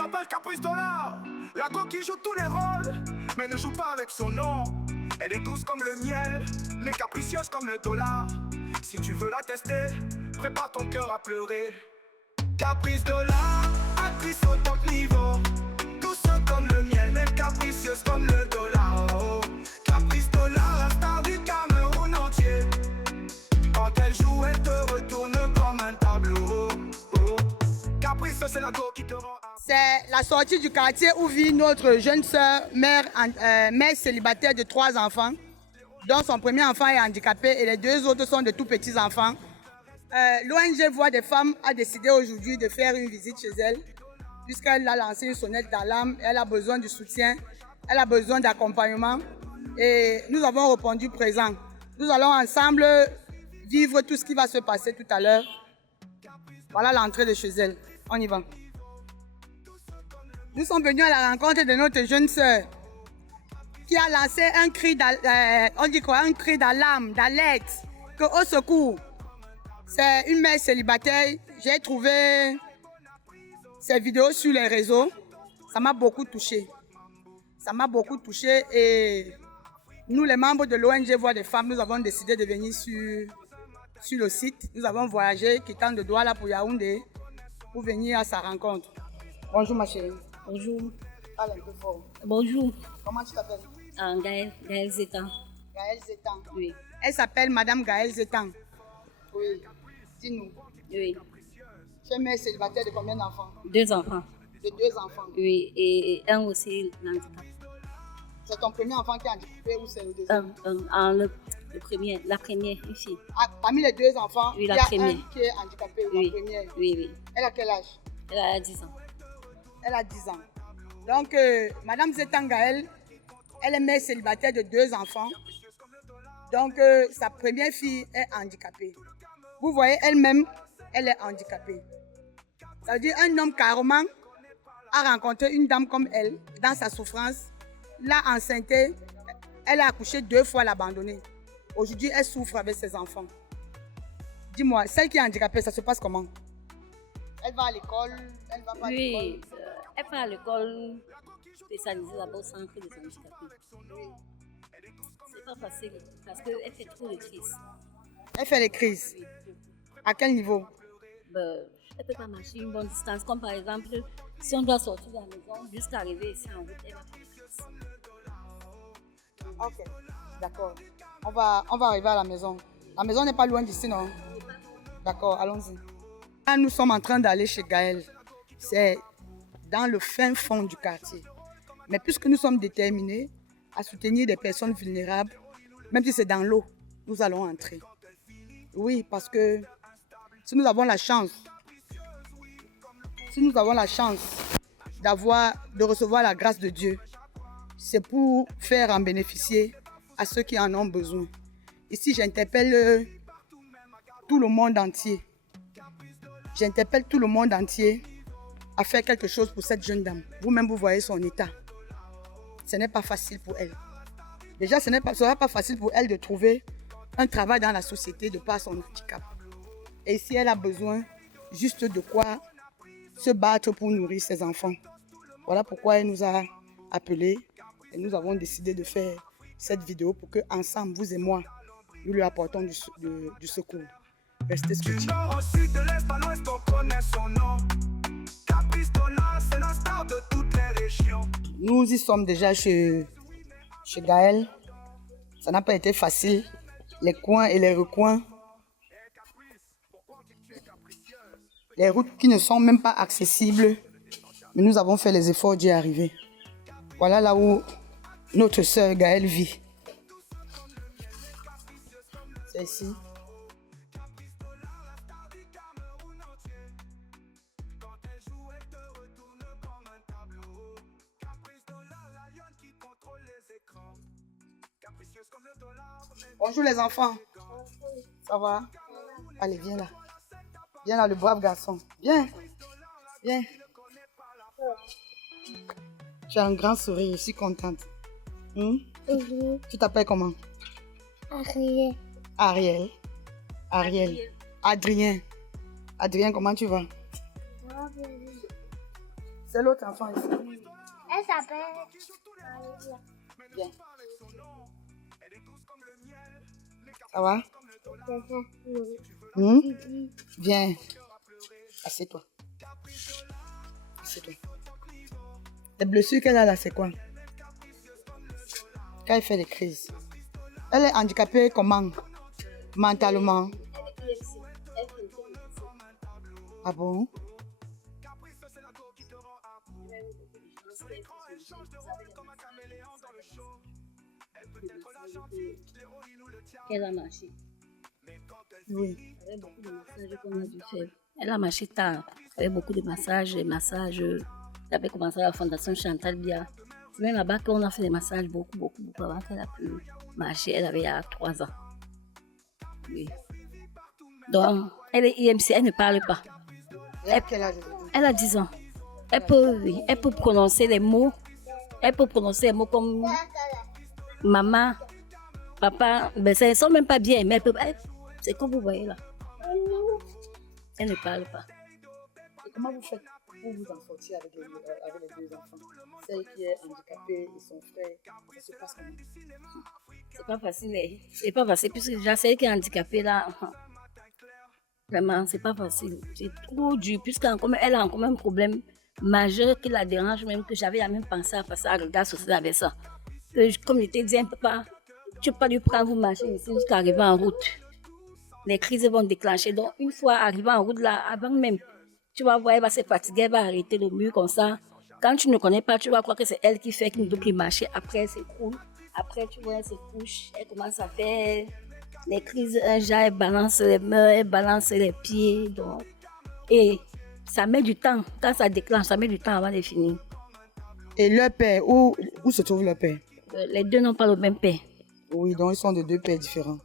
s'appelle Caprice Dollar. La coquille joue tous les rôles, mais ne joue pas avec son nom. Elle est douce comme le miel, mais capricieuse comme le dollar. Si tu veux la tester, prépare ton cœur à pleurer. Caprice Dollar, actrice au top niveau. Douce comme le miel, mais capricieuse comme le dollar. Oh. Caprice Dollar, la star du Cameroun entier. Quand elle joue, elle te retourne comme un tableau. Oh. Caprice, c'est la go qui te rend... C'est la sortie du quartier où vit notre jeune sœur, mère célibataire de 3 enfants, dont son premier enfant est handicapé et les 2 autres sont de tout petits enfants. L'ONG Voix des femmes a décidé aujourd'hui de faire une visite chez elle, puisqu'elle a lancé une sonnette d'alarme, elle a besoin de soutien, elle a besoin d'accompagnement et nous avons répondu présent. Nous allons ensemble vivre tout ce qui va se passer tout à l'heure. Voilà l'entrée de chez elle. On y va. Nous sommes venus à la rencontre de notre jeune sœur qui a lancé un cri d'alarme, d'alerte, que au secours. C'est une mère célibataire. J'ai trouvé ces vidéos sur les réseaux. Ça m'a beaucoup touchée. Ça m'a beaucoup touchée et nous, les membres de l'ONG Voix des femmes, nous avons décidé de venir sur le site. Nous avons voyagé, quittant de Douala pour Yaoundé, pour venir à sa rencontre. Bonjour ma chérie. Bonjour. Parle un peu fort. Bonjour. Comment tu t'appelles? Gaël Zetan. Gaëlle Zetan. Oui. Elle s'appelle Madame Gaëlle Zetan. Oui. Dis-nous. Oui. Tu es mère célibataire de combien d'enfants? 2 enfants. De 2 enfants. Oui. Et un aussi handicap. C'est ton premier enfant qui est handicapé ou c'est le deuxième? Le premier, la première, une fille. Ah, parmi les 2 enfants, Oui, il y la a première. un qui est handicapé, Oui. la première. Oui, oui. Elle a quel âge? Elle a 10 ans. Elle a 10 ans. Donc, Madame Zetan Gaëlle, elle est mère célibataire de 2 enfants. Donc, sa première fille est handicapée. Vous voyez, elle-même, elle est handicapée. Ça veut dire un homme carrément a rencontré une dame comme elle, dans sa souffrance, l'a enceintée, elle a accouché 2 fois, l'a abandonnée. Aujourd'hui, elle souffre avec ses enfants. Dis-moi, celle qui est handicapée, ça se passe comment? Elle va à l'école, elle va pas à l'école. Oui, elle va à l'école spécialisée là-bas au centre des handicapés. C'est pas facile parce qu'elle fait trop de crises. Elle fait les crises. Oui. À quel niveau? Ben, elle peut pas marcher une bonne distance. Comme par exemple, si on doit sortir de la maison, jusqu'à arriver ici en route, elle va faire des crises. Ok, d'accord. On va arriver à la maison. La maison n'est pas loin d'ici, non? D'accord, allons-y. Là, nous sommes en train d'aller chez Gaëlle. C'est dans le fin fond du quartier. Mais puisque nous sommes déterminés à soutenir des personnes vulnérables, même si c'est dans l'eau, nous allons entrer. Oui, parce que si nous avons la chance de recevoir la grâce de Dieu, c'est pour faire en bénéficier à ceux qui en ont besoin. Ici, j'interpelle tout le monde entier. J'interpelle tout le monde entier à faire quelque chose pour cette jeune dame. Vous-même, vous voyez son état. Ce n'est pas facile pour elle. Déjà, ce ne sera pas facile pour elle de trouver un travail dans la société de par son handicap. Et ici, elle a besoin juste de quoi se battre pour nourrir ses enfants. Voilà pourquoi elle nous a appelés et nous avons décidé de faire cette vidéo pour que ensemble, vous et moi, nous lui apportons du secours. Restez scotchés. Nous y sommes déjà chez Gaëlle. Ça n'a pas été facile. Les coins et les recoins. Les routes qui ne sont même pas accessibles. Mais nous avons fait les efforts d'y arriver. Voilà là où notre sœur Gaëlle vit. C'est ici. Bonjour les enfants. Ça va? Allez, viens là. Viens là, le brave garçon. Viens. Viens. Tu as un grand sourire, je suis contente. Tu t'appelles comment? Ariel. Ariel. Ariel. Adrien. Adrien, comment tu vas? C'est l'autre enfant ici. Elle s'appelle... Viens. Ça va? C'est ça. Hmm? Viens. Assieds-toi. Assieds-toi. Les blessures qu'elle a là, c'est quoi? Quand elle fait des crises. Elle est handicapée comment? Mentalement. Ah bon? Elle a marché. Oui. Avec beaucoup de massages qu'on a dû faire. Elle a marché tard. Avec beaucoup de massages, les massages. J'avais commencé à la Fondation Chantal Bia. C'est même là-bas qu'on a fait des massages beaucoup avant qu'elle a pu marcher. Elle avait 3 ans. Oui. Donc, elle est IMC, elle ne parle pas. Elle a quel âge aujourd'hui? Elle a 10 ans. Elle peut prononcer les mots. Elle peut prononcer les mots comme maman, papa. Ben, ça ne sont même pas bien, mais c'est comme vous voyez là. Elle ne parle pas. Et comment vous faites pour vous en sortir avec les deux enfants? Celle qui est handicapée et son frère, ça se passe comment? C'est pas facile. C'est pas facile, puisque déjà celle qui est handicapée là, vraiment, c'est pas facile. C'est trop dur, puisqu'elle a encore un problème majeur qui la dérange, même que j'avais même pensé à passer à regard social avec ça. Comme je t'ai dit, tu peux pas lui prendre, vous marcher ici jusqu'à arriver en route. Les crises vont déclencher. Donc, une fois arrivée en route, là, avant même, tu vas voir, elle va se fatiguer, elle va arrêter le mur comme ça. Quand tu ne connais pas, tu vas croire que c'est elle qui fait, qui ne peut plus marcher. Après, elle s'écroule. Après, tu vois, elle se couche. Elle commence à faire les crises. Un genre, elle balance les mains, elle balance les pieds. Donc, et ça met du temps. Quand ça déclenche, ça met du temps avant de finir. Et leur père, où se trouve leur père? Les deux n'ont pas le même père. Oui, donc ils sont de deux pères différents.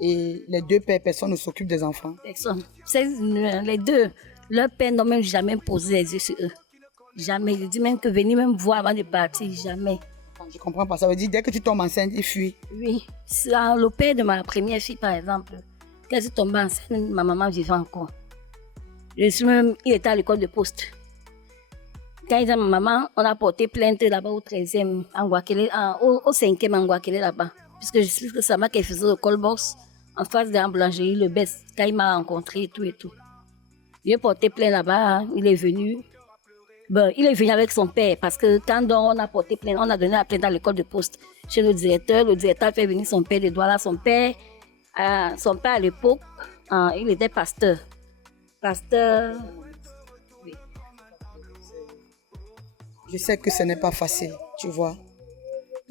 Et les deux pères, personne ne s'occupe des enfants. Personne. Les deux, leur père n'a même jamais posé les yeux sur eux. Jamais. Il dit même que venir même voir avant de partir, jamais. Je comprends pas. Ça veut dire dès que tu tombes enceinte, il fuit. Oui. Le père de ma première fille, par exemple, quand je suis tombée enceinte, ma maman vivait encore. Il était à l'école de poste. Quand il dit à ma maman, on a porté plainte là-bas au 13e, au 5e en Guakele là-bas. Puisque je sais que sa mère qui faisait le call-box en face de la boulangerie, le best, quand il m'a rencontré et tout. Il a porté plainte là-bas, il est venu. Ben, il est venu avec son père parce que quand on a porté plainte, on a donné la plainte à l'école de poste chez le directeur. Le directeur a fait venir son père de droit là. Son père à l'époque, il était pasteur. Oui. Je sais que ce n'est pas facile, tu vois.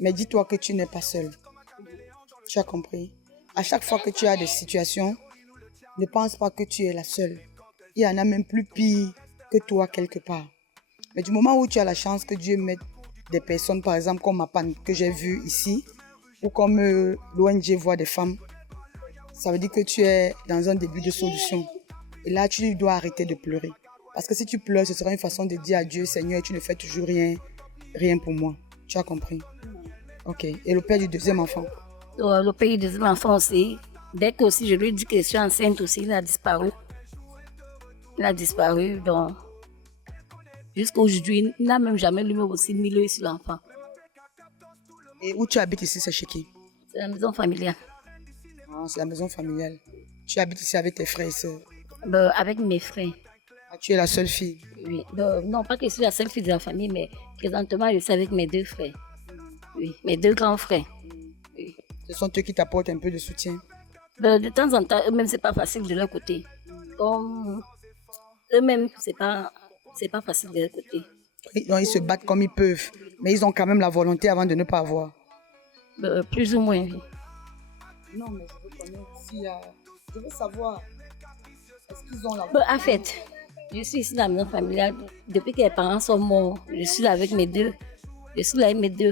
Mais dis-toi que tu n'es pas seule. Tu as compris? À chaque fois que tu as des situations, ne pense pas que tu es la seule. Il y en a même plus pire que toi quelque part. Mais du moment où tu as la chance que Dieu mette des personnes, par exemple comme ma panne que j'ai vue ici, ou comme l'ONG Voix des femmes, ça veut dire que tu es dans un début de solution. Et là, tu dois arrêter de pleurer. Parce que si tu pleures, ce sera une façon de dire à Dieu, Seigneur, tu ne fais toujours rien pour moi. Tu as compris? Ok. Et le père du deuxième enfant? Le père du deuxième enfant aussi, dès que aussi je lui ai dit que je suis enceinte aussi, il a disparu. Donc jusqu'à aujourd'hui, il n'a même jamais lui aussi mis l'œil sur l'enfant. Et où tu habites ici, c'est chez qui? C'est la maison familiale. Ah, c'est la maison familiale. Tu habites ici avec tes frères et sœurs? Avec mes frères. Ah, tu es la seule fille? Oui. Non, pas que je suis la seule fille de la famille, mais présentement, je suis avec mes 2 frères. Oui, mes 2 grands frères. Oui. Ce sont eux qui t'apportent un peu de soutien? De temps en temps, eux-mêmes, c'est pas facile de leur côté. Comme eux-mêmes, c'est pas facile de leur côté. Donc, ils se battent comme ils peuvent, mais ils ont quand même la volonté avant de ne pas avoir. Plus ou moins, oui. Non, mais je veux connaître si... je veux savoir, est-ce qu'ils ont la... En fait, je suis ici dans la maison familiale. Depuis que les parents sont morts, je suis là avec mes 2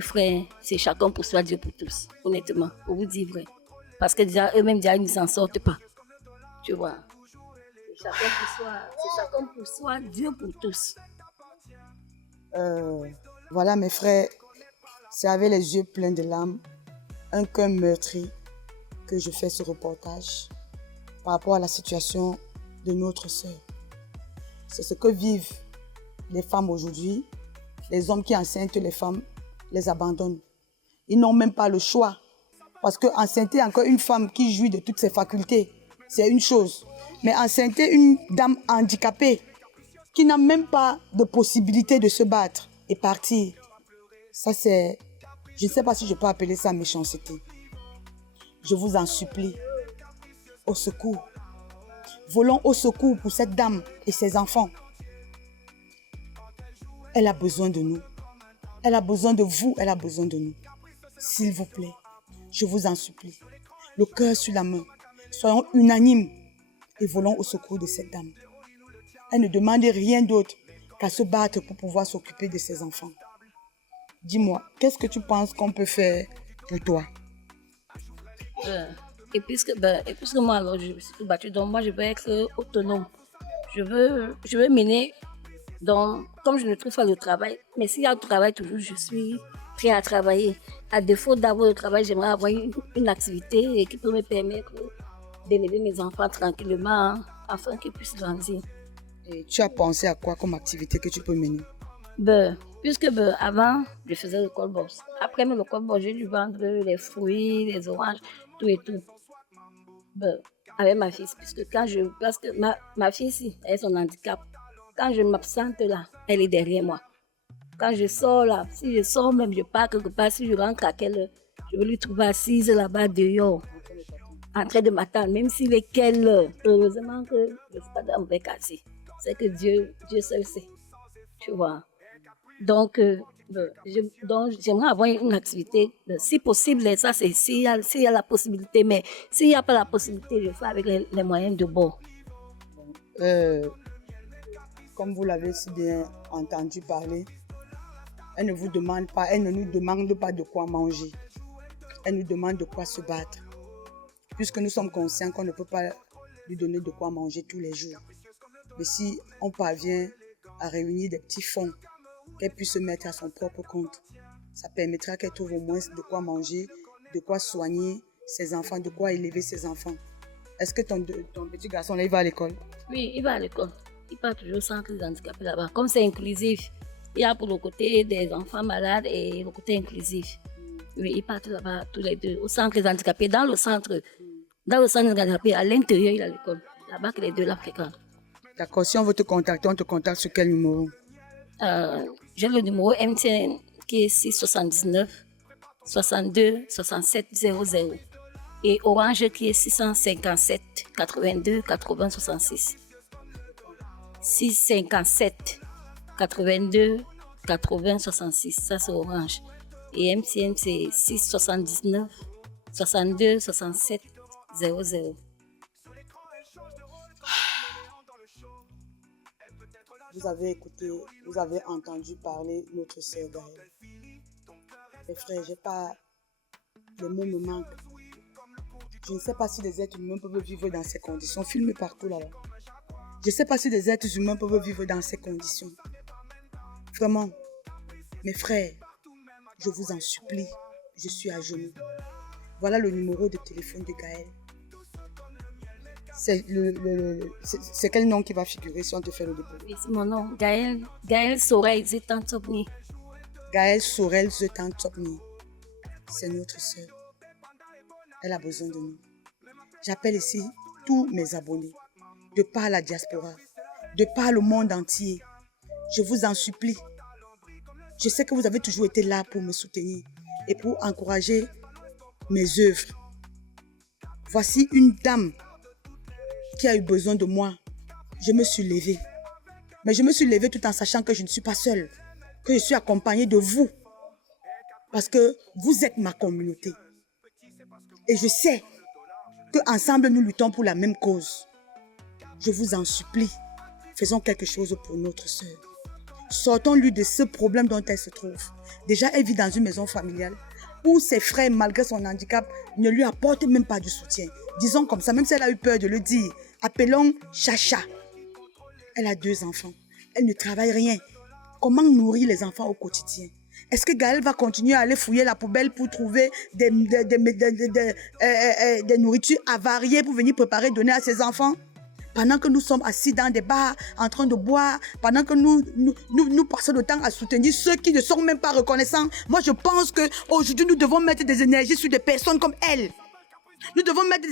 frères. C'est chacun pour soi, Dieu pour tous, honnêtement, pour vous dire vrai. Parce que déjà, eux-mêmes, déjà, ils ne s'en sortent pas. Tu vois. C'est chacun pour soi, Dieu pour tous. Voilà, mes frères, c'est avec les yeux pleins de larmes, un cœur meurtri, que je fais ce reportage par rapport à la situation de notre sœur. C'est ce que vivent les femmes aujourd'hui, les hommes qui enceintent les femmes, les abandonnent. Ils n'ont même pas le choix. Parce que enceinte encore une femme qui jouit de toutes ses facultés, c'est une chose. Mais enceinte une dame handicapée qui n'a même pas de possibilité de se battre et partir, ça c'est... Je ne sais pas si je peux appeler ça méchanceté. Je vous en supplie, au secours. Volons au secours pour cette dame et ses enfants. Elle a besoin de nous. Elle a besoin de vous, elle a besoin de nous. S'il vous plaît, je vous en supplie. Le cœur sur la main. Soyons unanimes et volons au secours de cette dame. Elle ne demande rien d'autre qu'à se battre pour pouvoir s'occuper de ses enfants. Dis-moi, qu'est-ce que tu penses qu'on peut faire pour toi? Et puisque moi, alors, je me suis tout battue, donc moi, je veux être autonome. Je veux mener, donc, comme je ne trouve pas le travail, mais s'il y a le travail toujours, je suis prêt à travailler. À défaut d'avoir le travail, j'aimerais avoir une activité qui peut me permettre d'élever mes enfants tranquillement, afin qu'ils puissent grandir. Et tu as pensé à quoi comme activité que tu peux mener? Puisque avant, je faisais le col-box. Après le col-box, j'ai dû vendre les fruits, les oranges, tout et tout. Avec ma fille, parce que ma fille ici, elle a son handicap. Quand je m'absente là, elle est derrière moi. Quand je sors là, si je sors même, je pars quelque part, si je rentre à quelle heure, je vais lui trouver assise là-bas dehors, en train de m'attendre, même s'il est quelle heure. Heureusement que je ne suis pas dans le bec assis. C'est que Dieu seul sait. Tu vois. Donc, j'aimerais avoir une activité, si possible, ça c'est s'il y a la possibilité, mais s'il n'y a pas la possibilité, je fais avec les moyens de bord. Comme vous l'avez si bien entendu parler, elle ne vous demande pas, elle ne nous demande pas de quoi manger. Elle nous demande de quoi se battre. Puisque nous sommes conscients qu'on ne peut pas lui donner de quoi manger tous les jours. Mais si on parvient à réunir des petits fonds, qu'elle puisse se mettre à son propre compte, ça permettra qu'elle trouve au moins de quoi manger, de quoi soigner ses enfants, de quoi élever ses enfants. Est-ce que ton petit garçon, là, il va à l'école? Oui, il va à l'école. Il part toujours au centre des handicapés là-bas. Comme c'est inclusif, il y a pour le côté des enfants malades et le côté inclusif. Oui, ils partent là-bas tous les deux, au centre des handicapés. Dans le centre des handicapés, à l'intérieur, il y a l'école. Là-bas que les deux là fréquentent. D'accord, si on veut te contacter, on te contacte sur quel numéro? J'ai le numéro MTN qui est 679 62 67 00 et Orange qui est 657 82 80 66. 657 82 80 66, ça c'est Orange. Et MTN c'est 679 62 67 00. Vous avez écouté, vous avez entendu parler de notre sœur Gaëlle. Les frères, les mots me manquent. Je ne sais pas si les êtres humains peuvent vivre dans ces conditions. Filmez partout là-bas. Je ne sais pas si les êtres humains peuvent vivre dans ces conditions. Vraiment, mes frères, je vous en supplie, je suis à genoux. Voilà le numéro de téléphone de Gaëlle. C'est quel nom qui va figurer si on te fait le dépôt? Oui, c'est mon nom. Gaëlle Sorel Zetantopni. Gaëlle Sorel Zetantopni. C'est notre sœur. Elle a besoin de nous. J'appelle ici tous mes abonnés, de par la diaspora, de par le monde entier. Je vous en supplie. Je sais que vous avez toujours été là pour me soutenir et pour encourager mes œuvres. Voici une dame qui a eu besoin de moi. Je me suis levée. Mais je me suis levée tout en sachant que je ne suis pas seule, que je suis accompagnée de vous. Parce que vous êtes ma communauté. Et je sais qu'ensemble nous luttons pour la même cause. Je vous en supplie, faisons quelque chose pour notre sœur. Sortons-lui de ce problème dont elle se trouve. Déjà, elle vit dans une maison familiale où ses frères, malgré son handicap, ne lui apportent même pas du soutien. Disons comme ça, même si elle a eu peur de le dire, appelons Chacha. Elle a 2 enfants. Elle ne travaille rien. Comment nourrir les enfants au quotidien? Est-ce que Gaëlle va continuer à aller fouiller la poubelle pour trouver des nourritures avariées pour venir préparer, donner à ses enfants? pendant que nous sommes assis dans des bars, en train de boire, pendant que nous passons le temps à soutenir ceux qui ne sont même pas reconnaissants. Moi, je pense qu'aujourd'hui, nous devons mettre des énergies sur des personnes comme elle. Nous devons mettre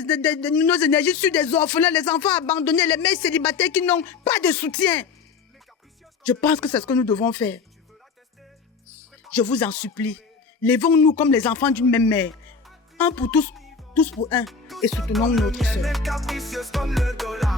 nos énergies sur des orphelins, les enfants abandonnés, les mères célibataires qui n'ont pas de soutien. Je pense que c'est ce que nous devons faire. Je vous en supplie, levons-nous comme les enfants d'une même mère. Un pour tous, tous pour un, et soutenons notre sœur. Elle est capricieuse comme le dollar.